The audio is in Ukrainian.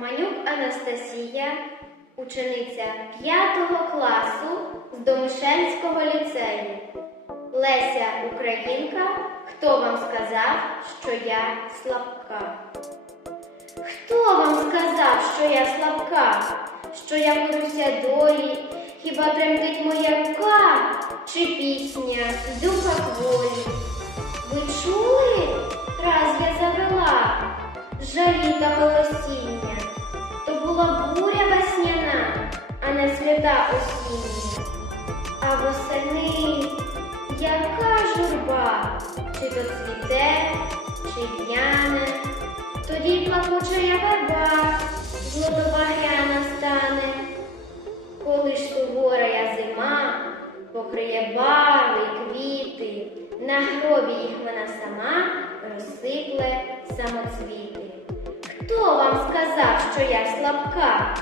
Романюк Анастасія, учениця 5 класу з Домишельського ліцею. Леся Українка, хто вам сказав, що я слабка? Хто вам сказав, що я слабка, що я борюся долі, хіба тремтить моя рука, чи пісня духа кволі? Ви чули? Раз я завела жалі та голосіння, була буря весняна, а не свята осіння. А восени яка журба, чи то цвіте, чи в'яне, тоді плакуча верба, злотобагряна стане, коли ж суворая зима покриє барви квіти, на гробі їх вона сама розсипле самоцвіти що я слабка.